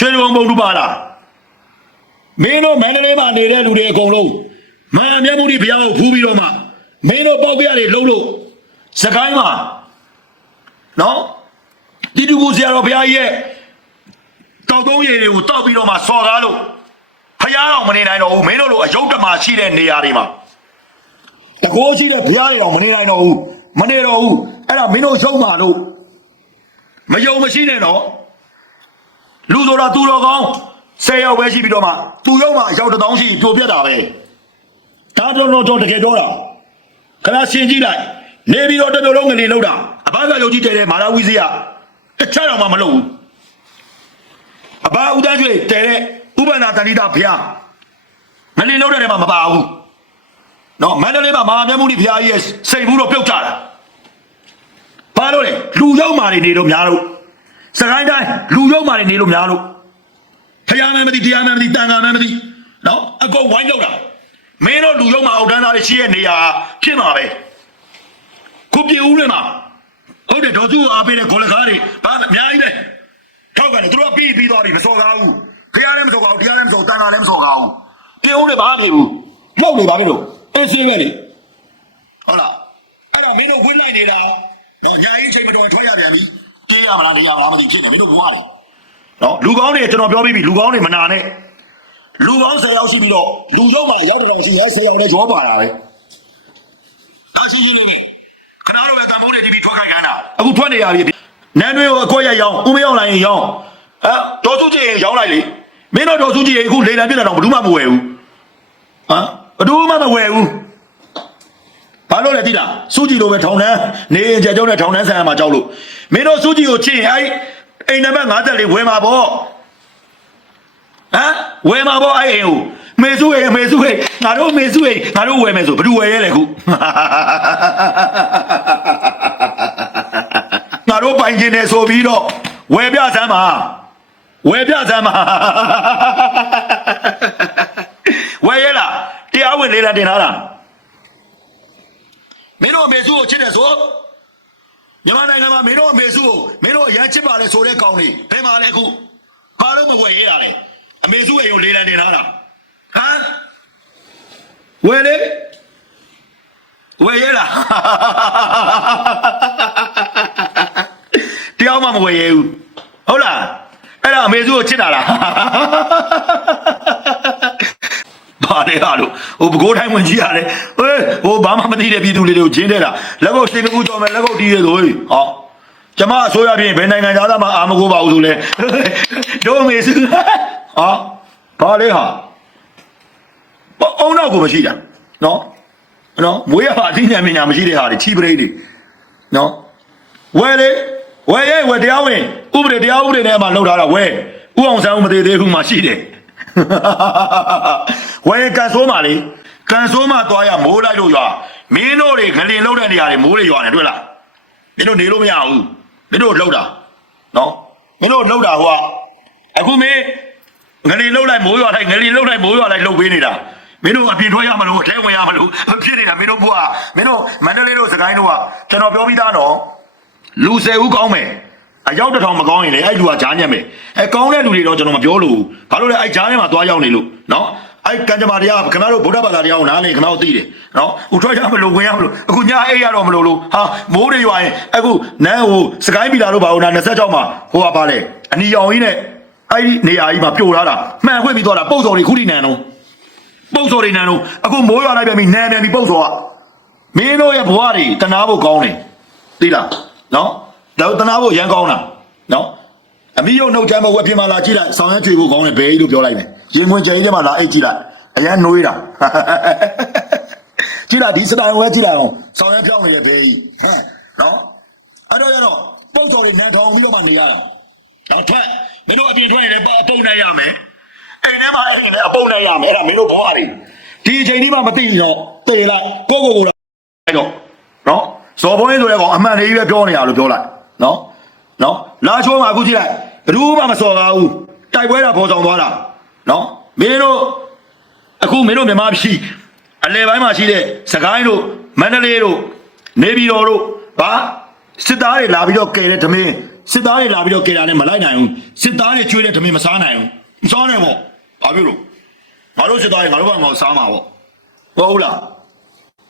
ရွှေဘုံဘုံတူပါလားမင်းတို့မန္တလေးမှာနေတဲ့လူတွေအကုန်လုံးမာမြတ်မှုဒီဘုရားကိုဖူးပြီးတော့မှမင်းတို့ပေါက်ပြရတယ်လှုပ်လို့စကိုင်းမှာနော်ဒီတူကိုဆရာတော်ဘုရားကြီးရဲ့တောက်သုံးရည်တွေကိုတောက်ပြီးတော့မှစော်ကားလို့ဘုရားတော်မနေနိုင်တော့ဘူးမင်းတို့လိုအယုတ်တမရှိတဲ့နေရာတွေမှာတကိုးရှိတဲ့ဘုရားတွေတော်မနေနိုင်တော့ဘူးမနေတော့ဘူးအဲ့ဒါမင်းတို့ရှုံးပါလို့မယုံမရှိနဲ့နော် လူဆိုတာသူတော်ကောင်း၁၀ယောက်ပဲရှိပြီးတော့မှသူရောက်မှအယောက်တစ်သောင်းရှိပြိုပြက်တာပဲဒါတော့တော့တော့တကယ်ပြောတာခဏရှင်းကြည့်လိုက်နေပြီးတော့တစ်မျိုးလုံးငနေလောက်တာအဘကယုံကြည်တယ်တဲ့မာရဝီစီကတစ်ချက်တော့မှမလုပ်ဘူးအဘဦးတန်းကျွေတဲတဲ့ဥပနာတဏိတာဖျားငနေလောက်တဲ့ထဲမှာမပါဘူးနော်မန္တလေးမှာမဟာမြတ်မုနိဖျားကြီးရဲ့စိတ်ဘူးတော့ပြုတ်ကြတာဘာလို့လဲလူရောက်မာတွေနေတော့များတော့ စကိုင်းတိုင်းလူရုံမာတွေနေလို့များလို့ဖယားမဲမသိတရားမဲမသိတန်ခါမဲမသိနော်အကုန်ဝိုင်းလောက်တာမင်းတို့လူရုံမာအောက်တန်းသားတွေရှိရဲ့နေရာဖြစ်မှာပဲခုပြေဦးတွေမှာဟုတ်တယ်ဒေါ်စုအားပေးတဲ့ခေါ်လက်ကားတွေဘာအများကြီးပဲထောက်ကန်တယ်သူတို့ကပြီးပြီးသွားပြီမစော်ကားဘူးဖယားလည်းမစော်ကားဘူးတရားလည်းမစော်တန်ခါလည်းမစော်ကားဘူးပြေဦးတွေဘာမှမဖြစ်ဘူးလှုပ်နေပါပြီလို့အေးစင်းပဲလေဟုတ်လားအဲ့တော့မင်းတို့ဝင်းလိုက်နေတာတော့ညာကြီးချိန်မတော်ထွက်ရပြန်ပြီ ပြေးရမလားနေရမလားမသိဖြစ်နေမင်းတို့ဘွားတယ်နော်လူကောင်းတွေကျွန်တော်ပြောပြီးပြီလူကောင်းတွေမနာနဲ့လူကောင်း10ယောက်ရှိပြီးတော့လူရုပ်မှာရောက်တယ်ရှိရဲ10ယောက်နဲ့ရောပါတာပဲဒါရှိရှိလေးနဲ့ခဏတော့ပဲကံမိုးတွေတီးပြီးထွက်ခိုင်းခိုင်းတာအခုထွက်နေရပြီနန်းတွေကိုအကွက်ရရောင်းဦးမရောက်လိုက်ရင်ရောင်းအဲဒေါ်စုကြည်ရင်ရောင်းလိုက်လေမင်းတို့ဒေါ်စုကြည်ရင်အခုလေလံပြစ်တာတော့ဘယ်သူမှမဝယ်ဘူးဟမ်ဘယ်သူမှမဝယ်ဘူး ဘာလို့လဲသိလားစူးကြည့်လို့ပဲထောင်တန်းနေရင်ကြကြောင်းနဲ့ထောင်တန်းဆန်ရမှာကြောက်လို့မင်းတို့စူးကြည့်ကိုချစ်ရင်အဲ့အိမ်နံပါတ်54ဝယ်မှာပေါ့ဟမ်ဝယ်မှာပေါ့အဲ့အိမ်ကိုမေစုရေမေစုရေငါတို့မေစုရေငါတို့ဝယ်မယ်ဆိုဘယ်သူဝယ်ရဲလဲခုငါတို့ပိုင်ကျင်တယ်ဆိုပြီးတော့ဝယ်ပြစမ်းပါဝယ်ပြစမ်းပါဝယ်ရဲလားတရားဝင်လေးလာတင်ထားတာ မင်းတို့အမေစုကိုချစ်တယ်ဆိုမြန်မာနိုင်ငံမှာမင်းတို့အမေစုကိုမင်းတို့အရန်ချစ်ပါလေဆိုတဲ့ကောင်လေးဘယ်မှာလဲအခုဘာလို့မဝယ်ရတာလဲအမေစုအိမ်ကိုလေးလံတင်ထားတာဟမ်ဝယ်လေဝယ်ရလားတရားမှမဝယ်ရဘူးဟုတ်လားအဲ့ဒါအမေစုကိုချစ်တာလား ပါလေဟာလို့ဟိုဘကိုးတိုင်းဝင်ကြီးရတယ်ဟေးဟိုဘာမှမသိတဲ့ပြည်သူလေးတွေကိုဂျင်းတဲ့တာလက်ကုပ်ရှင်ကူကြော်မယ်လက်ကုပ်တီးရဆိုဟေးဟောကျမအစိုးရပြင်ဘယ်နိုင်ငံသားမှအာမကိုပါဘူးဆိုလဲတို့မေစုဟာဘာလေဟာအုံနောက်ကိုမရှိတာနော်နော်မွေးရပါအသိဉာဏ်ပညာမရှိတဲ့ဟာတွေချီပရိတ်တွေနော်ဝယ်လေဝယ်ရဲ့ဝယ်တရားဝင်ဥပဒေတရားဥပဒေနဲ့မှလောက်ထားတာဝယ်ဥအောင်ဆန်းဦးမသေးသေးဘူးမှရှိတယ် ဝယ်ကန်ဆိုးမှလေကန်ဆိုးမှသွားရမိုးလိုက်လို့ရွာမင်းတို့တွေဂလင်လောက်တဲ့နေရာတွေမိုးတွေရွာနေတွေ့လားမင်းတို့နေလို့မရဘူးမင်းတို့လှုပ်တာနော်မင်းတို့လှုပ်တာဟိုကအခုမင်းငလင်လှုပ်လိုက်မိုးရွာလိုက်ငလင်လှုပ်လိုက်မိုးရွာလိုက်လှုပ်ပေးနေတာမင်းတို့အပြင်ထွက်ရမလို့အထဲဝင်ရမလို့ဖြစ်နေတာမင်းတို့ဘုရားမင်းတို့မန္တလေးတို့စကိုင်းတို့ကကျွန်တော်ပြောပြီးသားနော်လူ၁၀ဦးကောင်းမယ် အရောက်တစ်ထောင်မကောင်းရင်လေအဲ့လူကဂျားညက်မယ်အဲကောင်းတဲ့လူတွေတော့ကျွန်တော်မပြောလို့ဘူးဘာလို့လဲအဲ့ဂျားထဲမှာသွားရောက်နေလို့နော်အဲ့ကံကြမ္မာတရားခင်ဗျားတို့ဗုဒ္ဓဘာသာတရားကိုနားနေခင်ဗျားတို့သိတယ်နော်ဥထွက်ရမလို့ဝင်ရမလို့အခုညအိတ်ရတော့မလို့လို့ဟာမိုးတွေရွာရင်အခုနန်းဟိုစကိုင်းပီလာတို့ဘာလို့နာ26မှာဟိုကပါလေအနီရောင်ကြီးနဲ့အဲ့ဒီနေရာကြီးမှာပြိုထားတာမှန်ခွင့်ပြီးသွားတာပုံစော်တွေခုထိနန်းတော့ပုံစော်တွေနန်းတော့အခုမိုးရွာလိုက်ပြန်ပြီနန်းပြန်ပြီပုံစော်ကမင်းတို့ရဲ့ဘဝတွေတနာဖို့ကောင်းတယ်သိလားနော် ဒါတနာဖို့ရမ်းကောင်းတာနော်အမိရုံနှုတ်ချမ်းမဝက်ပြင်းမလာကြည့်လိုက်ဆောင်းရဲကြွေဖို့ကောင်းတယ်ဘယ်ကြီးလို့ပြောလိုက်မယ်ရင်ဝင်ကြိမ်ထဲမှာလာအိတ်ကြည့်လိုက်အရန်နှွေးတာကြည့်လိုက်ဒီစတိုင်ဝဲကြည့်လိုက်အောင်ဆောင်းရဲဖြောင်းနေတဲ့ဘယ်ကြီးဟမ်နော်အဲ့တော့ရတော့ပုတ်တော်တွေနန်းထောင်ပြီးတော့မှနေရတာတော့ထက်မင်းတို့အပြင်ထွက်ရင်လည်းအပုံနဲ့ရမယ်အိမ်ထဲမှာအဲ့ဒီလည်းအပုံနဲ့ရမယ်အဲ့ဒါမင်းတို့ဘဝတွေဒီအချိန်ဒီမှမသိရင်တော့တေလိုက်ကိုကိုကိုတော့အဲ့တော့နော်ဇော်ဘုန်းကြီးဆိုတဲ့ကောင်အမှန်တည်းပဲပြောနေရလို့ပြောလိုက် နော်နော်လာချိုးမှာအခုကြည့်လိုက်ဘယ်သူမှမစော်ကားဘူးတိုက်ပွဲတာပေါ်ဆောင်သွားတာနော်မင်းတို့အခုမင်းတို့မြန်မာပြည်အလဲပိုင်းမှာရှိတဲ့စကိုင်းတို့မန္တလေးတို့နေပြည်တော်တို့ဗာစစ်သားတွေလာပြီးတော့ကယ်တဲ့ဓမင်းစစ်သားတွေလာပြီးတော့ကေတာနဲ့မလိုက်နိုင်ဘူးစစ်သားတွေကျွေးတဲ့ဓမင်းမစားနိုင်ဘူးမစားနိုင်ပေါ့ဘာဖြစ်လို့ငါတို့စစ်သားတွေငါတို့ဘာငါစားမှာပေါ့ဟုတ်လား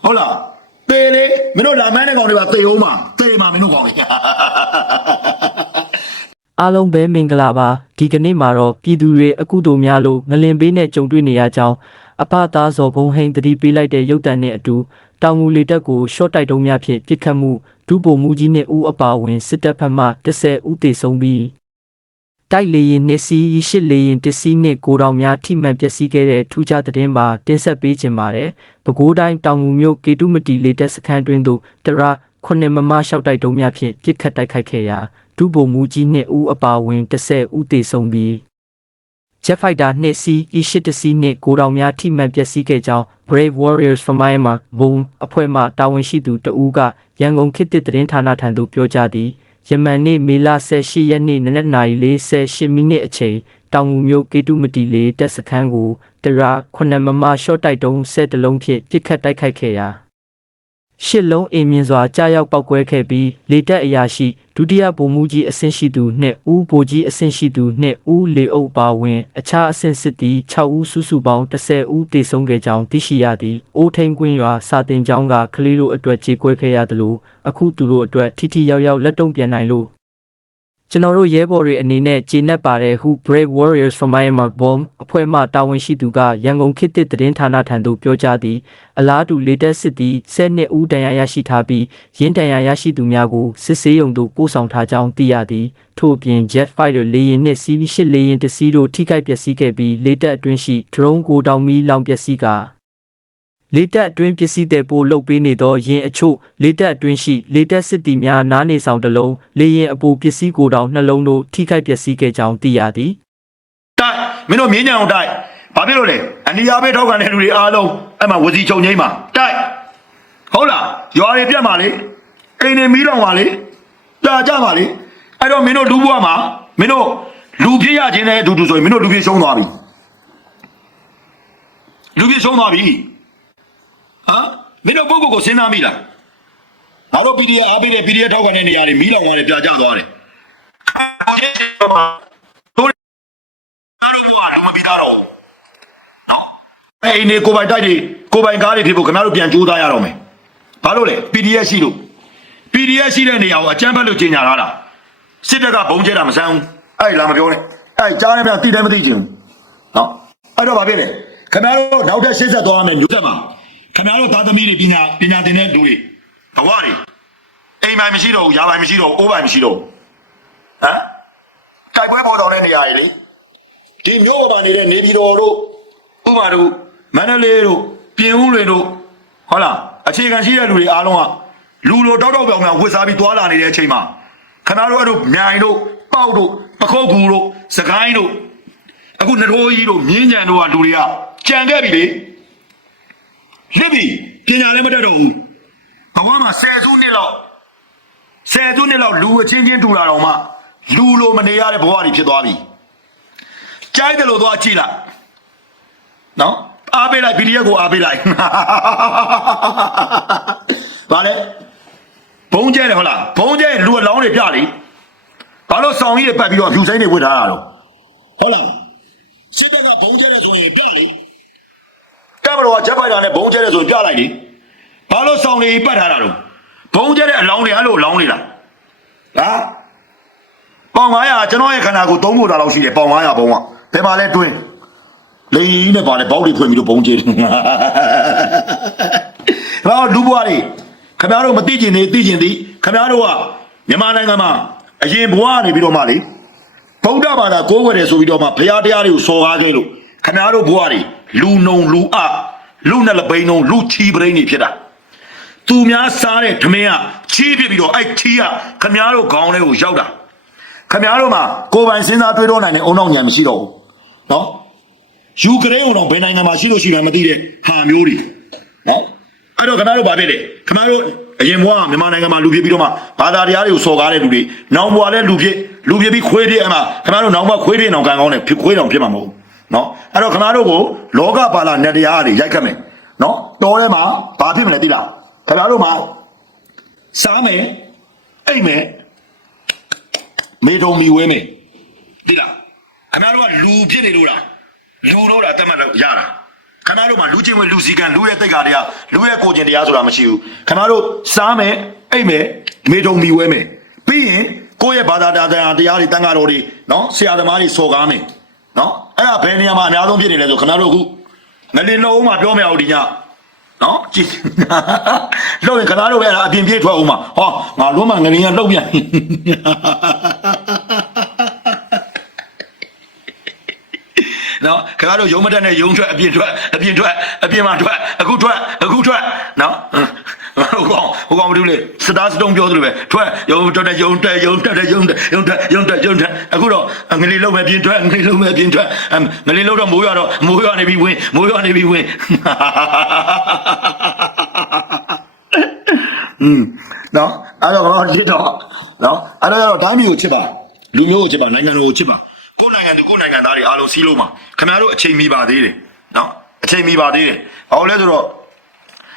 ဟုတ်လား တေးလေမင်းတို့လာမန်းတဲ့ကောင်တွေပါတေးအောင်မှာတေးမှာမင်းတို့ကောင်တွေအားလုံးပဲမင်္ဂလာပါဒီကနေ့မှာတော့ပြည်သူတွေအကုသိုလ်များလို့ငလင်ပေးနဲ့ကြုံတွေ့နေရကြောင်းအဖသားဇော်ဘုံဟိန်တတိပေးလိုက်တဲ့ရုပ်တံနဲ့အတူတောင်ငူလေတက်ကိုရှော့တိုက်တုံးများဖြင့်ပြစ်ခတ်မှုဒုဗိုလ်မှူးကြီးနဲ့ဦးအပါဝင်စစ်တပ်ဖက်မှ30ဦးသေဆုံးပြီး တိုက်လေရင်နှစ်စီးရှစ်လေရင်တစ်စီးနဲ့ကိုတော်များထိမှန်ပျက်စီးခဲ့တဲ့ထူးခြားသတင်းပါတင်ဆက်ပေးခြင်းပါတယ်ပဲခူးတိုင်းတောင်ငူမြို့ကေတုမတီလေတက်စခန်းတွင်သို့တရခုနှစ်မမရှောက်တိုက်တုံးများဖြင့်ပြစ်ခတ်တိုက်ခိုက်ခဲ့ရာဒုဗိုလ်မှူးကြီးနှင့်ဦးအပါဝင်30ဦးသေဆုံးပြီး Jet Fighter 2 C E8 C နဲ့ကိုတော်များထိမှန်ပျက်စီးခဲ့ကြောင်း Brave Warriors from Myanmar ဘုံအဖွဲ့မှတာဝန်ရှိသူတဦးကရန်ကုန်ခေတ်သစ်သတင်းဌာနထံသို့ပြောကြားသည် ယမန်နေ့မေလ18ရက်နေ့နနက်09:48မိနစ်အချိန်တောင်ငူမြို့ကေတုမတီလေးတက်စခန်းကိုတရာ9မမရှော့တိုက်တုံး10တလုံးဖြင့်ပစ်ခတ်တိုက်ခိုက်ခဲ့ရာ ရှစ်လုံးအင်မြင့်စွာကြားရောက်ပောက်ကွဲခဲ့ပြီးလေတက်အရာရှိဒုတိယဗိုလ်မှူးကြီးအဆင့်ရှိသူနှင့်ဦးဗိုလ်ကြီးအဆင့်ရှိသူနှင့်ဦးလေအုပ်ပါဝင်အခြားအဆင့်စစ်သည်6ဦးစုစုပေါင်း10ဦးသေဆုံးခဲ့ကြောင်းသိရှိရသည်အိုးထိန်ကွင်းရွာစာတင်ကျောင်းကကလေးတို့အတွက်ကြေကွဲခဲ့ရသလိုအခုသူတို့အတွက်ထိထိရောက်ရောက်လက်တုံ့ပြန်နိုင်လို့ ကျွန်တော်တို့ရဲဘော်တွေအနေနဲ့ဂျင်းနဲ့ပါတယ်ဟု Brave Warriors from Myanmar Bomb အဖွဲ့မှတာဝန်ရှိသူကရန်ကုန်ခေတ်သစ်သတင်းဌာနထံသို့ပြောကြားသည်အလားတူလေတက်စစ်သည်10နှစ်ဦးတန်ရာရရှိထားပြီးရင်းတန်ရာရရှိသူများကိုစစ်ဆေးရုံသို့ပို့ဆောင်ထားကြောင်းသိရသည်ထို့အပြင် Jet Fighter လေယာဉ်နှင့် CV8 လေယာဉ်တစ်စီးတို့ထိခိုက်ပျက်စီးခဲ့ပြီးလေတက်အတွင်းရှိ drone ကိုတောင်မီလောင်ပျက်စီးကာ လေတက်အတွင်းပစ္စည်းတဲ့ပို့လုတ်ပေးနေသောယင်အချို့လေတက်အတွင်းရှိလေတက်စစ်တီများနားနေဆောင်တစ်လုံးလေရင်အပူပစ္စည်းကိုတောင်နှလုံးတို့ထိခိုက်ပျက်စီးခဲ့ကြောင်းသိရသည်တိုက်မင်းတို့မြင်းကြံအောင်တိုက်ဘာဖြစ်လို့လဲအနီယာပဲထောက်ခံတဲ့လူတွေအားလုံးအဲ့မှာဝစီချုံငိမ့်မှာတိုက်ဟုတ်လားရွာတွေပြတ်မှာလေအိမ်တွေမီးလောင်ပါလေတာကြပါလေအဲ့တော့မင်းတို့လူဘွားမှာမင်းတို့လူဖြစ်ရခြင်းတဲ့အတူတူဆိုရင်မင်းတို့လူဖြစ်ရှုံးသွားပြီလူဖြစ်ရှုံးသွားပြီ ဟမ်မင်းတို့ပုဂ္ဂိုလ်ကိုစဉ်းစားမိလားငါတို့ PDF အားပေးတဲ့ PDF ထောက်ခံတဲ့နေရာတွေမီးလောင်သွားတယ်ပြာကျသွားတယ်တို့မပြီးသားတော့အဲ့ဒီနေကိုပိုင်တိုက်တွေကိုပိုင်ကားတွေဖြစ်ဖို့ခင်ဗျားတို့ပြန်ကြိုးစားရတော့မယ်ဘာလို့လဲ PDF ရှိလို့ PDF ရှိတဲ့နေရာကိုအကြမ်းဖက်လို့ကြီးညာလာတာစစ်တပ်ကဘုံကျဲတာမဆန်းဘူးအဲ့လာမပြောနဲ့အဲ့ကြားနေပြန်တိတယ်မသိချင်ဘူးနော်အဲ့တော့ဘာဖြစ်လဲခင်ဗျားတို့နောက်ထပ်ရှင်းဆက်သွားမယ်မျိုးဆက်မှာ ခင်ဗျားတို့သားသမီးတွေပညာပညာသင်တဲ့လူတွေဘဝတွေအိမ်ပိုင်မရှိတော့ဘူးယာပိုင်မရှိတော့ဘူးအိုးပိုင်မရှိတော့ဘူးဟမ်တိုက်ပွဲပေါ်တော်တဲ့နေရာတွေလေဒီမျိုးပေါ်မှာနေတဲ့နေပြည်တော်တို့ဥပမာတို့မန္တလေးတို့ပြင်ဦးလွင်တို့ဟုတ်လားအခြေခံရှိတဲ့လူတွေအားလုံးကလူလိုတောက်တောက်ပြောင်ပြောင်ဝစ်စားပြီးသွားလာနေတဲ့အချိန်မှာခဏတို့အဲ့တို့မြိုင်တို့ပေါက်တို့ပခုတ်ကူတို့စကိုင်းတို့အခုနထိုးကြီးတို့မြင်းကြံတို့ကလူတွေကကြံခဲ့ပြီလေ လစ်ပြီပညာလည်းမတတ်တော့ဘူးဘဝမှာဆယ်စုနှစ်လောက်ဆယ်စုနှစ်လောက်လူအချင်းချင်းတူတာတော့မှလူလိုမနေရတဲ့ဘဝတွေဖြစ်သွားပြီကြိုက်တယ်လို့သွားကြည့်လိုက်နော်အားပေးလိုက် PDF ကိုအားပေးလိုက်ဗာလဲဘုံကျဲတယ်ဟုတ်လားဘုံကျဲလူအလောင်းတွေပြလေဘာလို့စောင်းကြီးတွေပတ်ပြီးတော့ဖြူဆိုင်တွေဝစ်ထားတာတော့ဟုတ်လားစစ်တပ်ကဘုံကျဲတယ်ဆိုရင်ပြလေ ကမ္ဘာတော်ကဂျက်ဖိုက်တာနဲ့ဘုံကျဲတယ်ဆိုရင်ပြလိုက်လေဘာလို့စောင်းတွေပတ်ထားတာတော့ဘုံကျဲတဲ့အလောင်းတွေအဲ့လိုလောင်းနေတာဟာပေါင်900ကျွန်တော်ရဲ့ခန္ဓာကိုယ်သုံးဖို့တာလောက်ရှိတယ်ပေါင်900ဘုံကဘယ်မှာလဲတွင်းလိန်နဲ့ပါလဲဘောက်တွေဖွင့်ပြီးတော့ဘုံကျေးတယ်ဟောလူဘွားတွေခင်ဗျားတို့မသိကျင်သေးသိကျင်သည်ခင်ဗျားတို့ကမြန်မာနိုင်ငံမှာအရင်ဘွားနေပြီးတော့မှလေဗုဒ္ဓဘာသာကိုးကွယ်တယ်ဆိုပြီးတော့မှဘုရားတရားတွေကိုစော်ကားခဲ့လို့ခင်ဗျားတို့ဘွားတွေ လူနုံလူအလူနဲ့လပိန်ုံလူချီပရိန်တွေဖြစ်တာသူများစားတဲ့ဓမင်းကချီးပြစ်ပြီးတော့အဲ့ချီးကခမားတို့ခေါင်းထဲကိုရောက်တာခမားတို့မှာကိုယ်ပိုင်စဉ်းစားတွေးတော့နိုင်တဲ့အုံနောက်ညံမရှိတော့ဘူးနော်ယူကရိန်းကတော့ဘယ်နိုင်ငံမှာရှိလို့ရှိမှမသိတဲ့ဟာမျိုးတွေနော်အဲ့တော့ခမားတို့ဗာဖြစ်တယ်ခမားတို့အရင်ဘဝကမြန်မာနိုင်ငံမှာလူဖြစ်ပြီးတော့မှဘာသာတရားတွေကိုစော်ကားတဲ့လူတွေနောင်ဘဝလည်းလူဖြစ်လူဖြစ်ပြီးခွေးဖြစ်အမှခမားတို့နောင်ဘဝခွေးဖြစ်အောင်ကံကောင်းတယ်ဖြစ်ခွေးတောင်ဖြစ်မှာမဟုတ်ဘူး နော်အဲ့တော့ခမားတို့ကိုလောကပါလာနဲ့တရားတွေရိုက်ခတ်မယ်နော်တော်ထဲမှာဘာဖြစ်မလဲသိလားခင်ဗျားတို့မှာစားမယ်အိတ်မယ်မေထုံမီဝဲမယ်တိလားခင်ဗျားတို့ကလူဖြစ်နေလို့လားလူတော့တာတတ်မှတ်လို့ရတာခင်ဗျားတို့မှာလူချင်းဝင်လူစည်းကံလူရဲ့တိတ်ခါတရားလူရဲ့ကိုကျင်တရားဆိုတာမရှိဘူးခင်ဗျားတို့စားမယ်အိတ်မယ်မေထုံမီဝဲမယ်ပြီးရင်ကိုယ့်ရဲ့ဘာသာတရားတရားတွေတန်ခါတော်တွေနော်ဆရာသမားတွေစော်ကားမယ်နော် အဲ့ဒါဘယ်နေရာမှာအများဆုံးဖြစ်နေလဲဆိုခင်ဗျားတို့အခုငလင်းလုံးမှာပြောမရဘူးဒီညနော်ကြည့်လောက်ရင်ခဏတော့ပဲအဲ့ဒါအပြင်ပြေးထွက်အောင်မှာဟောငါလုံးမငရင်းကလှုပ်ပြန်နော်ခဏတော့ရုံမတက်နဲ့ရုံထွက်အပြင်ထွက်အပြင်ထွက်အပြင်မှာထွက်အခုထွက်အခုထွက်နော်ဟိုကောင် ဟိုကောင်မတူလေစတားစတုံးပြောသလိုပဲထွက်ရုံတက်တဲ့ရုံတက်ရုံတက်တဲ့ရုံတက်ရုံတက်ရုံတက်ရုံတက်အခုတော့ငလီလုံးပဲပြင်ထွက်ငလီလုံးပဲပြင်ထွက်ငလီလုံးတော့မိုးရတော့မိုးရနေပြီဝင်မိုးရနေပြီဝင်อืมနော်အဲ့တော့တော့လစ်တော့နော်အဲ့တော့တော့တိုင်းမျိုးကိုချစ်ပါလူမျိုးကိုချစ်ပါနိုင်ငံတော်ကိုချစ်ပါကိုယ်နိုင်ငံသူကိုယ်နိုင်ငံသားတွေအားလုံးစီးလို့မှာခင်ဗျားတို့အချိန်မီပါသေးတယ်နော်အချိန်မီပါသေးတယ်ဘာလို့လဲဆိုတော့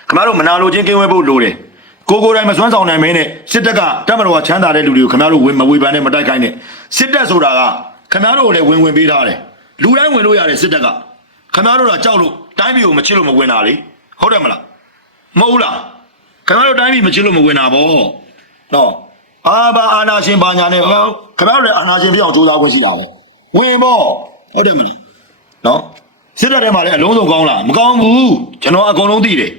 ခင်ဗျားတို့မနာလိုချင်းကင်းဝဲဖို့လိုတယ် ကိုကိုယ်တိုင်မစွမ်းဆောင်နိုင်မင်းနဲ့စစ်တပ်ကတပ်မတော်ကချမ်းသာတဲ့လူတွေကိုခင်ဗျားတို့ဝင်မဝေဖန်နဲ့မတိုက်ခိုင်းနဲ့စစ်တပ်ဆိုတာကခင်ဗျားတို့ကိုလည်းဝင်ဝင်ပေးထားတယ်လူတိုင်းဝင်လို့ရတယ်စစ်တပ်ကခင်ဗျားတို့ကကြောက်လို့တိုင်းပြည်ကိုမချစ်လို့မဝင်တာလေဟုတ်တယ်မလားမဟုတ်လားခင်ဗျားတို့တိုင်းပြည်မချစ်လို့မဝင်တာဗောနော်အာဘာအာနာရှင်ဘာညာနဲ့ဟောခင်ဗျားတို့လည်းအာနာရှင်ပြောင်းကြိုးစားခွင့်ရှိတာပဲဝင်ဗောဟုတ်တယ်မလားနော်စစ်တပ်ထဲမှာလည်းအလုံးစုံကောင်းလားမကောင်းဘူးကျွန်တော်အကုန်လုံးသိတယ်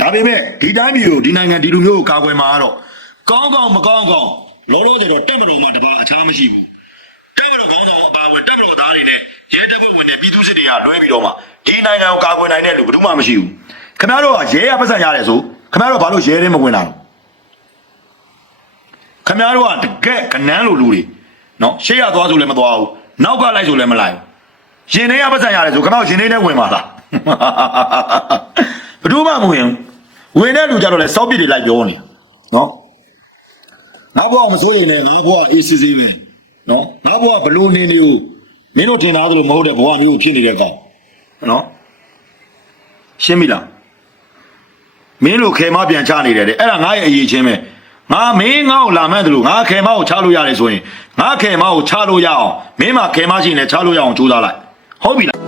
ဒါပေမဲ့ဒီတိုင်းပြည်ကိုဒီနိုင်ငံဒီလူမျိုးကိုကာကွယ်မှာကတော့ကောင်းကောင်းမကောင်းကောင်းလောလောဆယ်တော့တက်မတော်မှာတပါအခြားမရှိဘူးတက်မတော်ကောင်းဆောင်အပါဝင်တက်မတော်သားတွေနဲ့ရဲတပ်ဖွဲ့ဝင်တဲ့ပြည်သူစစ်တွေကလွဲပြီးတော့မှဒီနိုင်ငံကိုကာကွယ်နိုင်တဲ့လူဘယ်သူမှမရှိဘူးခင်ဗျားတို့ကရဲရပတ်စံရတယ်ဆိုခင်ဗျားတို့ဘာလို့ရဲထဲမဝင်တာလဲခင်ဗျားတို့ကတကက်ကနန်းလိုလူတွေနော်ရှေ့ရသွားဆိုလည်းမသွားဘူးနောက်ကလိုက်ဆိုလည်းမလိုက်ဘူးရင်ထဲရပတ်စံရတယ်ဆိုခင်ဗျားတို့ရင်ထဲနဲ့ဝင်ပါလားဘယ်သူမှမဝင်ဘူး ဝင်တဲ့လူကြတော့လေစောက်ပစ်တွေလိုက်ပြောနေနော်ငါဘွားမစိုးရင်လည်းငါဘွားအေးစစ်စစ်ပဲနော်ငါဘွားဘလို့နေနေကိုမင်းတို့ထင်သားသလိုမဟုတ်တဲ့ဘွားမျိုးဖြစ်နေတဲ့ကောင်နော်ရှင်းပြီလားမင်းလိုခဲမပြန်ချနေတယ်တဲ့အဲ့ဒါငါရဲ့အရေးချင်းပဲငါမင်းငါ့ကိုလာမှန်းတယ်လို့ငါခဲမကိုချလို့ရတယ်ဆိုရင်ငါခဲမကိုချလို့ရအောင်မင်းမခဲမရှိရင်လည်းချလို့ရအောင်ကြိုးစားလိုက်ဟုတ်ပြီလား